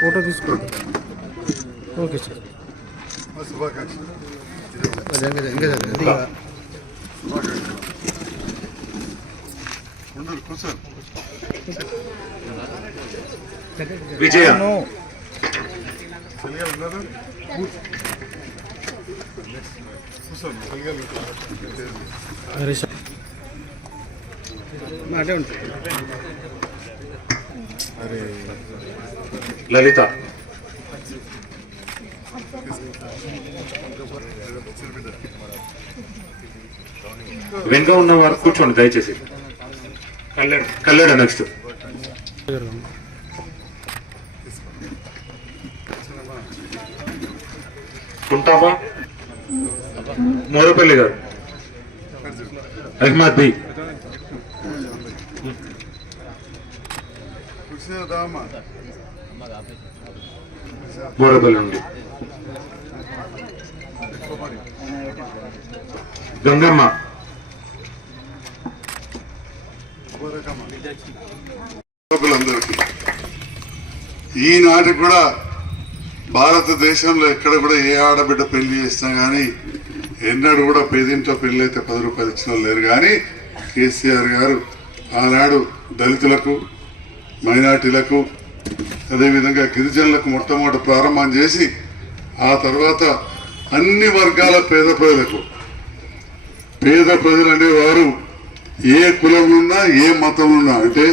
Photo తీసుకోండి. Okay sir. విజయ లలిత వెనుక ఉన్న వారు కూర్చోండి దయచేసి. కళ్యాణ నెక్స్ట్ కుంటాబా మోరపల్లి గారు, అహ్మద్ బి, మోరపల్లి నుండి గంగమ్మ, ఈనాటికి కూడా భారతదేశంలో ఎక్కడ కూడా ఏ ఆడబిడ్డ పెళ్లి చేసినా కానీ ఎన్నడూ కూడా పేదింట్లో పెళ్లి అయితే 10 రూపాయలు ఇచ్చిన వాళ్ళు లేరు. కానీ కేసీఆర్ గారు ఆనాడు దళితులకు, మైనార్టీలకు, అదేవిధంగా గిరిజనులకు మొట్టమొదటి ప్రారంభం చేసి ఆ తర్వాత అన్ని వర్గాల పేద ప్రజలకు, పేద ప్రజలు అనేవారు ఏ కులంలో ఏ మతంలో అంటే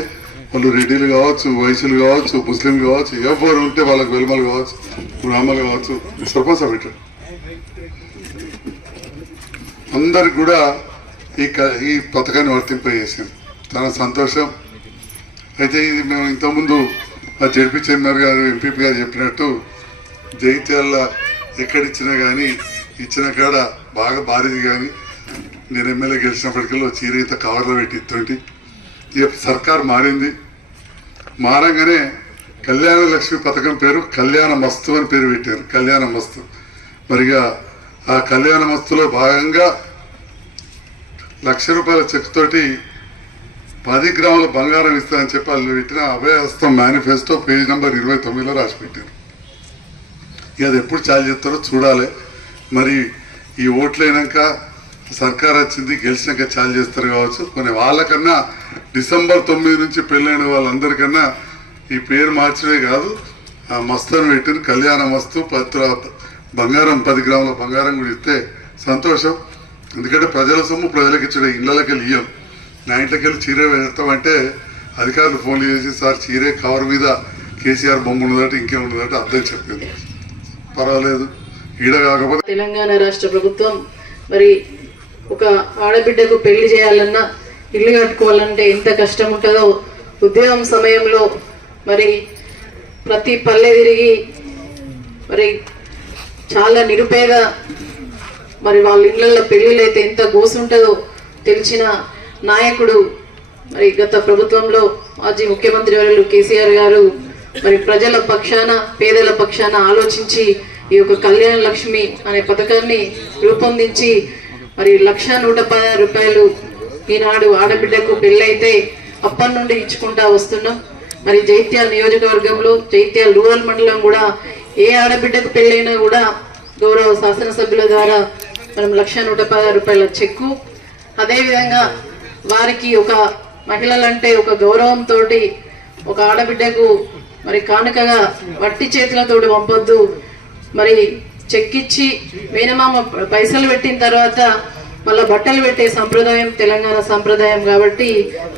వాళ్ళు రెడ్డిలు కావచ్చు, వైశ్యులు కావచ్చు, ముస్లింలు కావచ్చు, ఎవరు ఉంటే వాళ్ళకి వెలుమలు కావచ్చు, బ్రాహ్మలు కావచ్చు, సర్పంచ్ పెట్టారు. అందరికి కూడా ఈ పథకాన్ని వర్తింపజేసాం. చాలా సంతోషం. అయితే ఇది మేము ఇంతకుముందు జడ్పీ చైర్మన్ గారు, ఎంపీపీ గారు చెప్పినట్టు జగిత్యాల ఎక్కడిచ్చినా కానీ ఇచ్చిన కాడ బాగా భారీది. కానీ నేను ఎమ్మెల్యే గెలిచినప్పటికల్లా చీర ఇంత కవర్లో పెట్టి ఇస్తుంటే ఇక సర్కార్ మారింది. మారంగానే కళ్యాణ లక్ష్మి పథకం పేరు కళ్యాణ మస్తు అని పేరు పెట్టారు. కళ్యాణ మస్తు. మరిగా ఆ కళ్యాణ మస్తులో భాగంగా ₹1,00,000 చెక్ తోటి 10 గ్రాముల బంగారం ఇస్తానని చెప్పి వాళ్ళు పెట్టిన అభయహస్తం మేనిఫెస్టో పేజ్ నెంబర్ 29లో రాసి పెట్టారు. ఇక అది ఎప్పుడు చాలు చేస్తారో చూడాలి. మరి ఈ ఓట్లైనాక సర్కార్ వచ్చింది, గెలిచినాక చాలు చేస్తారు కావచ్చు. కొన్ని వాళ్ళకన్నా డిసెంబర్ 9 నుంచి పెళ్ళైన వాళ్ళందరికన్నా ఈ పేరు మార్చడే కాదు, ఆ మస్తుని పెట్టిన కళ్యాణ మస్తు బంగారం 10 గ్రాముల బంగారం కూడా ఇస్తే సంతోషం. ఎందుకంటే ప్రజల సొమ్ము ప్రజలకు ఇచ్చడే, ఇళ్ళకి వెళ్ళి ఇయ్యం. నా ఇంట్లోకి వెళ్ళి చీరే వెళ్తామంటే అధికారులు ఫోన్లు చేసి సార్ చీరే కవర్ మీద కేసీఆర్ బొమ్మ ఉన్నదట, ఇంకేమున్నదట అర్థం చెప్పింది. పర్వాలేదు. ఈడ కాకపోతే తెలంగాణ రాష్ట్ర ప్రభుత్వం మరి ఒక ఆడబిడ్డకు పెళ్లి చేయాలన్నా, ఇల్లు కట్టుకోవాలంటే ఎంత కష్టం ఉంటుందో ఉద్యోగం సమయంలో మరి ప్రతి పల్లె తిరిగి మరి చాలా నిరుపేద మరి వాళ్ళ ఇళ్లలో పెళ్లిళ్ళు అయితే ఎంత గోసుంటుందో తెలిసిన నాయకుడు మరి గత ప్రభుత్వంలో మాజీ ముఖ్యమంత్రి వర్యులు కేసీఆర్ గారు మరి ప్రజల పక్షాన, పేదల పక్షాన ఆలోచించి ఈ యొక్క కళ్యాణ లక్ష్మి అనే పథకాన్ని రూపొందించి మరి ₹1,116 ఈనాడు ఆడబిడ్డకు పెళ్ళైతే అప్పటి నుండి ఇచ్చుకుంటా వస్తున్నాం. మరి జైత్యాల నియోజకవర్గంలో, జైత్యాల రూరల్ మండలం కూడా ఏ ఆడబిడ్డకు పెళ్ళైనా కూడా గౌరవ శాసనసభ్యుల ద్వారా మనం ₹1,116 చెక్కు. అదేవిధంగా వారికి ఒక మహిళలంటే ఒక గౌరవంతో ఒక ఆడబిడ్డకు మరి కానుకగా వట్టి చేతులతోటి పంపొద్దు, మరి చెక్కిచ్చి మేనమామ పైసలు పెట్టిన తర్వాత మళ్ళీ బట్టలు పెట్టే సంప్రదాయం తెలంగాణ సంప్రదాయం కాబట్టి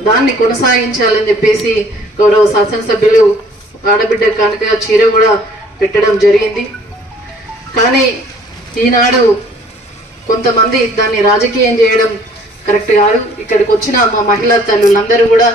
దాన్ని కొనసాగించాలని చెప్పేసి గౌరవ శాసనసభ్యులు ఆడబిడ్డ కానుక చీర కూడా పెట్టడం జరిగింది. కానీ ఈనాడు కొంతమంది దాన్ని రాజకీయం చేయడం కరెక్ట్ కాదు. ఇక్కడికి వచ్చిన మా మహిళా తల్లులందరూ కూడా